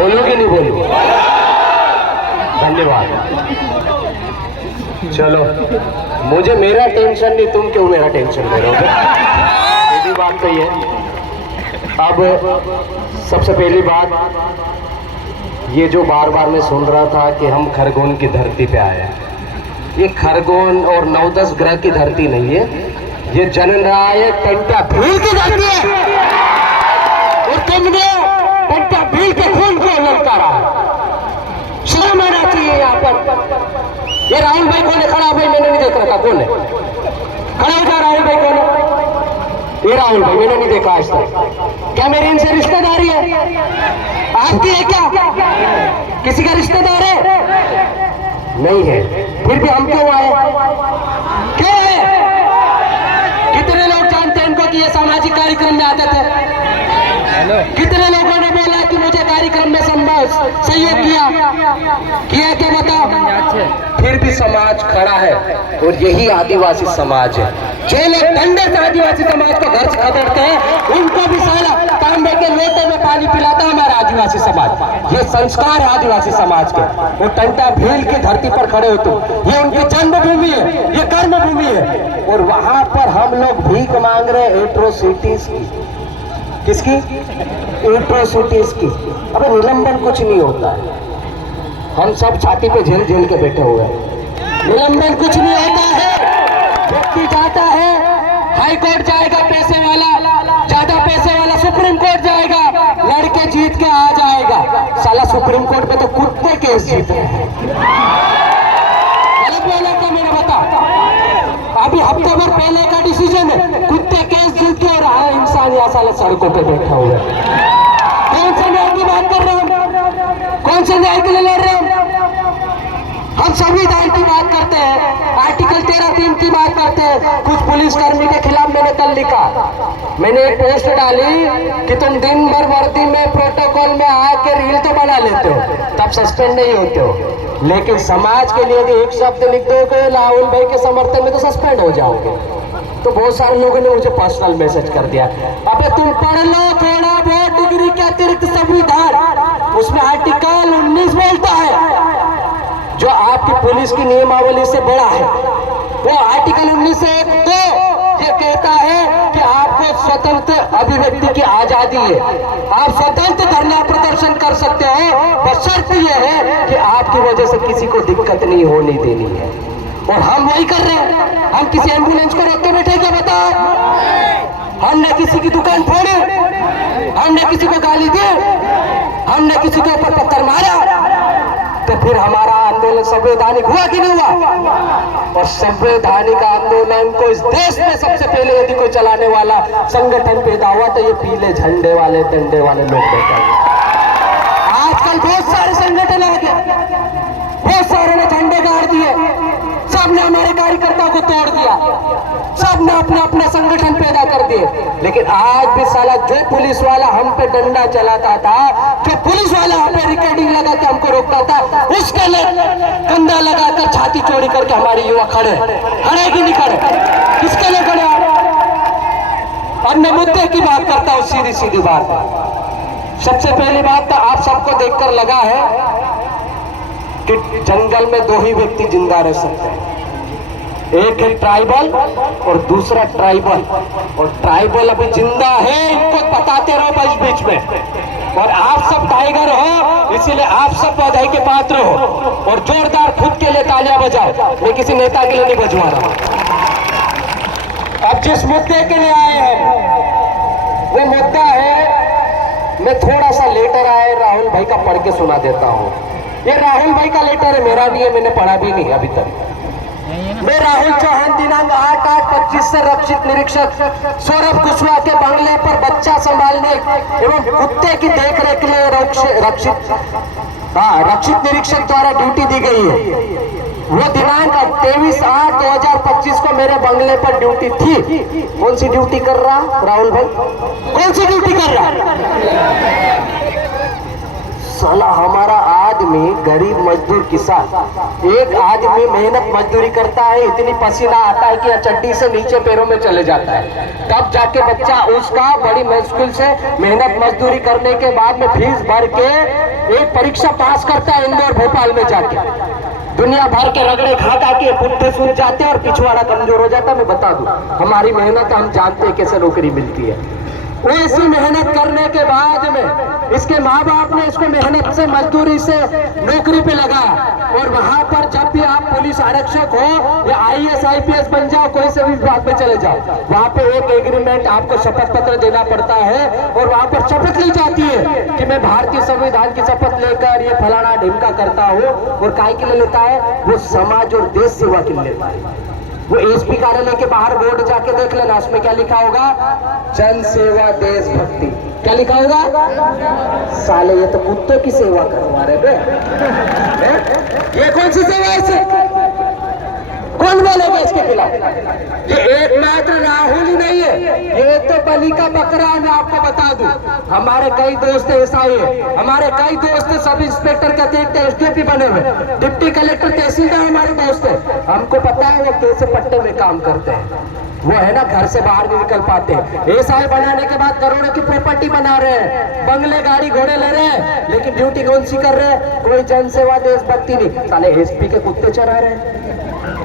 बोलूं कि नहीं बोलूं? धन्यवाद। चलो, मुझे मेरा टेंशन नहीं, तुम क्यों मेरा टेंशन ले रहे हो? सीधी बात तो ये। अब सबसे पहली बात, ये जो बार बार मैं सुन रहा था कि हम खरगोन की धरती पे आए हैं, ये खरगोन और 9-10 ग्रह की धरती नहीं है, ये जननायक टंटा भील की धरती है। और तुमने टंटा भील के खून को ललकारा है। शर्म आना चाहिए यहाँ पर। ये राहुल भाई कौन है? खड़ा भाई, मैंने नहीं देख रखा, कौन है? खड़ा हो जा, राहुल भाई कौन है? ये राहुल भाई, मैंने नहीं देखा आज तक। क्या मेरी इनसे रिश्तेदारी है? आपकी है क्या? किसी का रिश्तेदार है? नहीं है। फिर भी हम क्यों आए? क्यों है? कितने लोग जानते हैं इनको कि ये सामाजिक कार्यक्रम में आते थे? कितने लोगों ने बोला कि मुझे कार्यक्रम में सहयोग किया क्या बताओ? फिर भी समाज खड़ा है, और यही आदिवासी समाज है। जो लोग डंडे से आदिवासी समाज को घर से खदेड़ते हैं, उनको भी साला तांबे के लोटे में पानी पिलाता है हमारा आदिवासी समाज। ये संस्कार है आदिवासी समाज के। वो टंटा भील की धरती पर खड़े हो तुम, ये उनकी जन्मभूमि है, ये कर्मभूमि है, और वहां पर हम लोग भीख मांग रहे एट्रोसिटीज की। किसकी? एट्रोसिटीज की। अबे निलंबन कुछ नहीं होता है, हम सब छाती पे झेल झेल के बैठे हुए हैं। निलंबन कुछ नहीं होता है। व्यक्ति जाता है, हाई कोर्ट जाएगा पैसे वाला, ज्यादा पैसे वाला सुप्रीम कोर्ट जाएगा, लड़के जीत के आ जाएगा। साला सुप्रीम कोर्ट में तो कुत्ते केस जीते हैं। गलत बोला क्या मैंने? बता, अभी हफ्ते भर पहले का डिसीजन है, कुत्ते केस जीत के, और हाँ इंसान यहाँ साला सड़कों पे बैठा हुआ है। कौन से न्याय की बात कर रहे हैं? कौन से न्याय के लिए लड़ रहे हैं? हम संविधान की बात करते हैं, आर्टिकल 13(3) की बात करते हैं। कुछ पुलिसकर्मी के खिलाफ मैंने कल लिखा, मैंने एक पोस्ट डाली कि तुम दिन भर वर्दी में प्रोटोकॉल में आके रील तो बना लेते हो, तब सस्पेंड नहीं होते हो, लेकिन समाज के लिए भी एक शब्द लिख दोगे राहुल भाई के समर्थन में तो सस्पेंड हो जाओगे। तो बहुत सारे लोगों ने मुझे पर्सनल मैसेज कर दिया, अबे तुम पढ़ लो थोड़ा बहुत, डिग्री के अतिरिक्त संविधान, उसमें आर्टिकल 19 बोलता है, जो आपकी पुलिस की नियमावली से बड़ा है। वो आर्टिकल 19 से 1(2) ये कहता है कि आपको स्वतंत्र अभिव्यक्ति की आजादी है, आप स्वतंत्र धरना प्रदर्शन कर सकते हो, बस शर्त यह है कि आपकी वजह से किसी को दिक्कत नहीं होने देनी है। और हम वही कर रहे हैं। हम किसी एम्बुलेंस को रोक के बैठे क्या? बताओ। हमने किसी की दुकान फोड़ी, हमने किसी को गाली दी, हमने किसी के ऊपर पत्थर मारा, तो फिर हमारा आंदोलन संवैधानिक हुआ कि नहीं हुआ? और संवैधानिक आंदोलन को इस देश में सबसे पहले यदि कोई चलाने वाला संगठन पैदा हुआ तो ये पीले झंडे वाले डंडे वाले लोग बैठे हैं। आजकल बहुत सारे संगठन आ गए, बहुत सारे ने झंडे गाड़ दिए, सबने हमारे कार्यकर्ताओं को तोड़ दिया, सबने अपना अपना संगठन पैदा कर दिए। लेकिन आज भी साला जो पुलिस वाला हम पे डंडा चलाता था, जो पुलिस वाला हम पे रिकॉर्डिंग लगा के हमको रोकता था, उसके लिए कंधा लगाकर छाती चौड़ी करके हमारे युवा खड़े कि नहीं खड़े? किसके लिए खड़े? अब मैं मुद्दे की बात करता हूँ, सीधी सीधी बात। सबसे पहली बात तो आप सबको देखकर लगा है कि जंगल में 2 ही व्यक्ति जिंदा रह सकते हैं, एक है ट्राइबल और दूसरा ट्राइबल। और ट्राइबल अभी जिंदा है, इनको बताते रहो बीच बीच में। और आप सब टाइगर हो, इसीलिए आप सब बधाई के पात्र हो, और जोरदार खुद के लिए तालियां बजाओ। मैं किसी नेता के लिए नहीं बजवा रहा। अब जिस मुद्दे के लिए आए हैं वो मुद्दा है, मैं थोड़ा सा लेटर आया राहुल भाई का पढ़ के सुना देता हूँ। ये राहुल भाई का लेटर है, मेरा नहीं है, मैंने पढ़ा भी नहीं अभी तक। मैं राहुल चौहान दिनांक 8/8/25 से रक्षित निरीक्षक सौरभ कुशवाहा के बंगले पर बच्चा संभालने एवं कुत्ते की देखरेख के लिए रक्षित निरीक्षक द्वारा ड्यूटी दी गई है। वो दिनांक 23/8/2025 को मेरे बंगले पर ड्यूटी थी। कौन सी ड्यूटी कर रहा राहुल भाई? कौन सी ड्यूटी कर रहा? साला हमारा आज आदमी, गरीब मजदूर किसान, एक आदमी मेहनत मजदूरी करता है, इतनी पसीना आता है कि चड्डी से नीचे पैरों में चले जाता है, तब जाके बच्चा उसका बड़ी मुश्किल से मेहनत मजदूरी करने के बाद में फीस भर के एक परीक्षा पास करता है इंदौर भोपाल में जाके। दुनिया भर के रगड़े खा खा के पुट्ठे सूझ जाते हैं और पिछवाड़ा कमजोर हो जाता है। मैं बता दूं, हमारी मेहनत हम जानते हैं कैसे नौकरी मिलती है। वो ऐसी मेहनत करने के बाद में इसके माँ बाप ने इसको मेहनत से मजदूरी से नौकरी पे लगा, और वहां पर जब भी आप पुलिस आरक्षक हो या IAS IPS बन जाओ, कोई से भी विभाग में चले जाओ, वहां पे एक एग्रीमेंट आपको शपथ पत्र देना पड़ता है, और वहां पर शपथ ली जाती है कि मैं भारतीय संविधान की शपथ लेकर ये फलाना ढिमका करता हूँ। और काय के लिए लेता है? वो समाज और देश सेवा के लिए लेता है। वो एसपी कार्यालय के बाहर बोर्ड जाके देख लेना, उसमें क्या लिखा होगा? जन सेवा देशभक्ति। क्या लिखा होगा? साले ये तो कुत्तों की सेवा करवा रहे बे। ये कौन सी सेवा है? कौन बोलेगा इसके खिलाफ? ये एकमात्र राहुल ही नहीं है, ये तो बलि का बकरा है। मैं आपको बता दूं, हमारे कई दोस्त ऐसा है, हमारे कई दोस्त सब इंस्पेक्टर के अतिरिक्त SDP बने हुए, डिप्टी कलेक्टर तहसीलदार हमारे दोस्त है। हमको पता है वो कैसे पट्टे में काम करते हैं। वो है ना, घर से बाहर नहीं निकल पाते। SI बनाने के बाद करोड़ों की प्रॉपर्टी बना रहे हैं, बंगले गाड़ी घोड़े ले रहे हैं, लेकिन ड्यूटी कौन सी कर रहे हैं? कोई जनसेवा देशभक्ति नहीं। साले SP के कुत्ते चरा रहे हैं।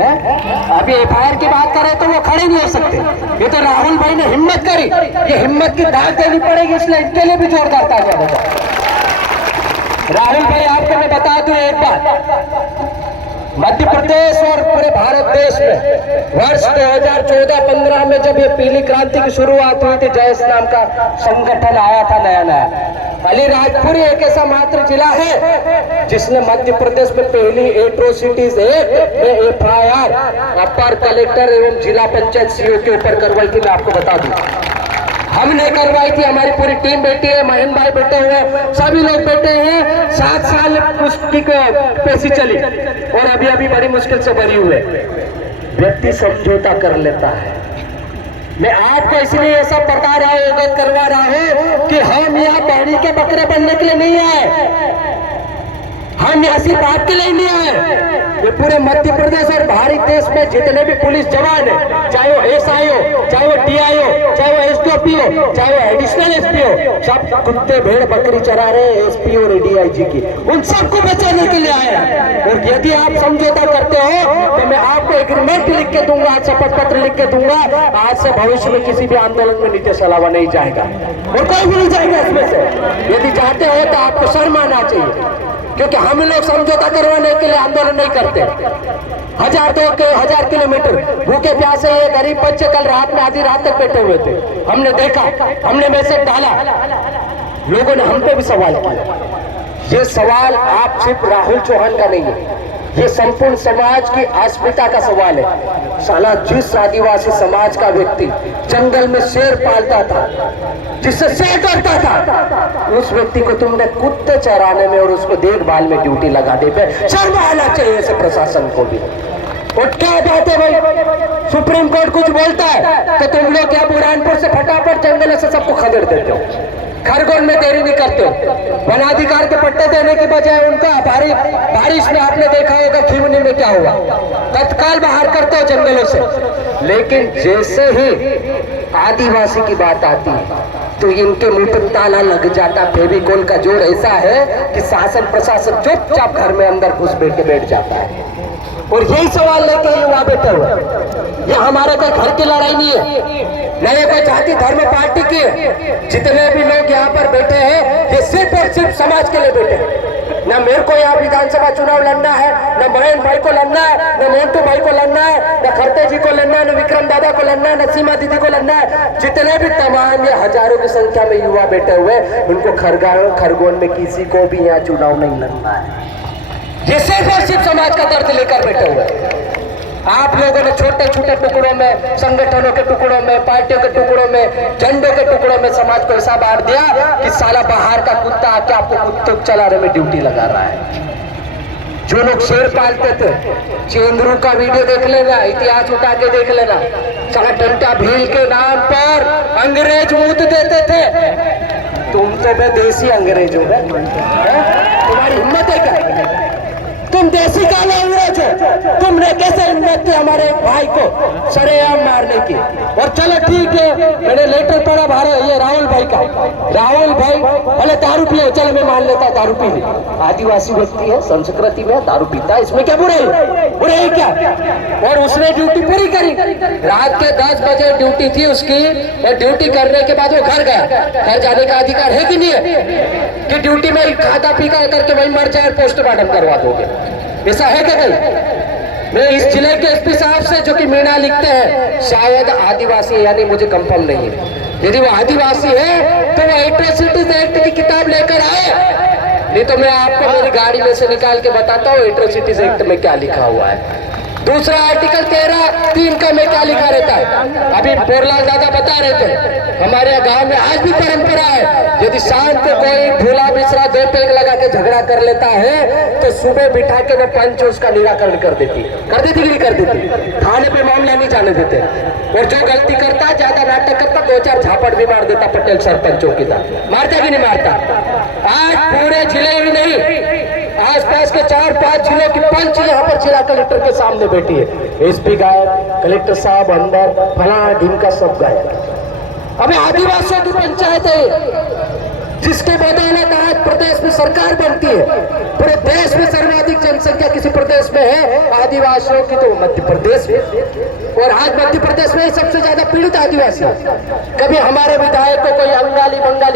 अभी FIR की बात करें तो वो खड़े नहीं हो सकते। ये तो राहुल भाई ने हिम्मत करी, ये हिम्मत की दाग देनी पड़ेगी, इसलिए इनके लिए भी जोरदार तालियां बजाओ। राहुल भाई, आपको मैं बता दूं एक बात, मध्य प्रदेश और पूरे भारत देश में वर्ष 2014-15 में जब ये पीली क्रांति की शुरुआत हुई थी, जयस नाम का संगठन आया था नया नया। अलीराजपुर एक ऐसा मात्र जिला है जिसने मध्य प्रदेश में पहली एट्रोसिटीज एक्ट में FIR अपर कलेक्टर एवं जिला पंचायत CO के ऊपर करवाई थी। मैं आपको बता दूं, हमने करवाई थी, हमारी पूरी टीम बैठी है, महेंद्र भाई बैठे हुए, सभी लोग बैठे हैं। 7 साल उसकी पैसी चली और अभी अभी बड़ी मुश्किल से भरी हुई है। व्यक्ति समझौता कर लेता है। मैं आपको इसलिए ये सब बता रहा हूँ, अवगत करवा रहा हूँ कि हम यहाँ बहनी के बकरे बनने के लिए नहीं आए, हम यहाँ सिर्फ आपके लिए नहीं आए। ये पूरे मध्य प्रदेश और भारत देश में जितने भी पुलिस जवान है, चाहे वो SI हो, चाहे वो DI हो, चाहे वो SDP हो, चाहे वो एडिशनल SP हो, सब कुत्ते भेड़ बकरी चरा रहे हैं SP और DIG की, उन सबको बचाने के लिए आए हैं। और यदि आप समझौता करते हो तो मैं आपको एग्रीमेंट लिख के दूंगा, शपथ पत्र लिख के दूंगा, आज से भविष्य में किसी भी आंदोलन में नीतीश अलावा नहीं जाएगा और कोई भी नहीं जाएगा इसमें से। यदि चाहते हो तो आपको शर्म आना चाहिए, क्योंकि हम लोग समझौता करवाने के लिए आंदोलन नहीं करते। 1000 किलोमीटर भूखे प्यासे ये गरीब बच्चे कल रात में आधी रात तक बैठे हुए थे, हमने देखा, हमने मैसेज डाला, लोगों ने हम पे भी सवाल किया। ये सवाल आप सिर्फ राहुल चौहान का नहीं है, ये संपूर्ण समाज की अस्मिता का सवाल है। साला जिस आदिवासी समाज का व्यक्ति जंगल में शेर पालता था, जिससे शेर डरता था, उस व्यक्ति को तुमने कुत्ते चराने में और उसको देखभाल में ड्यूटी लगा दे पे शर्म आना चाहिए ऐसे प्रशासन को भी। और क्या बात है भाई, सुप्रीम कोर्ट कुछ बोलता है तो तुम लोग क्या बुरहानपुर से फटाफट जंगल से सबको खदेड़ देते हो, खरगोन में देरी नहीं करते हो। वनाधिकार के पट्टे देने की बजाय उनका बारिश में आपने देखा होगा खीवनी में क्या हुआ, तत्काल बाहर करते हो जंगलों से। लेकिन जैसे ही आदिवासी की बात आती है तो इनके मुंह पर ताला लग जाता। फेविकोल का जोड़ ऐसा है कि शासन प्रशासन चुपचाप घर में अंदर घुस बैठ जाता है। और यही सवाल लेके युवा बैठे हुए, ये हमारे कोई घर की लड़ाई नहीं है, न ये कोई जाति धर्म पार्टी की है। जितने भी लोग यहाँ पर बैठे हैं ये सिर्फ और सिर्फ समाज के लिए बैठे हैं। न मेरे को यहाँ विधानसभा चुनाव लड़ना है, न महेंद्र भाई को लड़ना है, न मोन्टू भाई को लड़ना है, न खरते जी को लड़ना है, न विक्रम दादा को लड़ना है, न सीमा दीदी को लड़ना है। जितने भी तमाम ये हजारों की संख्या में युवा बैठे हुए, उनको खरगोन में किसी को भी यहाँ चुनाव नहीं लड़ना है। ये सिर्फ और सिर्फ समाज का दर्द लेकर बैठे हुए। आप लोगों ने छोटे छोटे टुकड़ों में, संगठनों के टुकड़ों में, पार्टियों के टुकड़ों में, झंडों के टुकड़ों में समाज को ऐसा बांट दिया कि साला बाहर का कुत्ता आके आपको कुत्तों चलाने में ड्यूटी लगा रहा है। जो लोग शेर पालते थे, चेंदरू का वीडियो देख लेना, इतिहास उठा के देख लेना, साला टंटा भील के नाम पर अंग्रेज मूत देते थे। तो तुम तो मैं देसी अंग्रेज हूँ हैं? तुम्हारी हिम्मत है क्या? तुम देसी काले अंग्रेज हो। तुमने कैसे हिम्मत की हमारे भाई को सरेआम मारने की? और चलो ठीक है, मैंने लेटर पढ़ा भारत ये राहुल भाई का। राहुल भाई भले दारू पिए, चलो मैं मान लेता दारू पी ली, आदिवासी व्यक्ति है, संस्कृति में दारू पीता है, इसमें क्या बुराई क्या? और उसने ड्यूटी पूरी करी, रात के 10 बजे ड्यूटी थी उसकी, और ड्यूटी करने के बाद वो घर गया। घर जाने का अधिकार है कि नहीं है कि ड्यूटी में खाता पी करके वहीं मर जाए, पोस्टमार्टम करवा दोगे? ऐसा है क्या कहीं? मैं इस जिले के एसपी साहब से जो कि मीणा लिखते हैं, शायद आदिवासी, यानी मुझे कंफर्म नहीं है, यदि वो आदिवासी है तो वो एट्रोसिटीज एक्ट की किताब लेकर आए, नहीं तो मैं आपको मेरी गाड़ी में से निकाल के बताता हूँ एट्रोसिटीज एक्ट में क्या लिखा हुआ है। दूसरा आर्टिकल 13(3) का में क्या लिखा रहता है? अभी पोरलाल दादा बता रहे थे, हमारे गांव में आज भी परंपरा है, यदि शाम को कोई भूला बिसरा 2 पेग लगा के झगड़ा कर लेता है तो सुबह बिठा के वो पंच उसका निराकरण कर देती कि नहीं कर देती? थाने पे मामला नहीं जाने देते, और जो गलती करता है, ज्यादा नाटक करता, 2-4 झापड़ भी मार देता पटेल सरपंच चौकीदार। मारता कि नहीं मारता? आज पूरे जिले ही नहीं, आसपास के 4-5 जिलों की पंच यहाँ पर जिला कलेक्टर के सामने बैठी है। एसपी गायब, कलेक्टर साहब अंदर, फला ढिमका सब गायब। अबे आदिवासियों की पंचायत है जिसके बदौलत आज प्रदेश में सरकार बनती है। पूरे देश में सर्वाधिक जनसंख्या किसी प्रदेश में है आदिवासियों की तो मध्य प्रदेश में, और आज मध्य प्रदेश में सबसे ज्यादा पीड़ित आदिवासी। कभी हमारे विधायक को कोई अंगाली बंगाली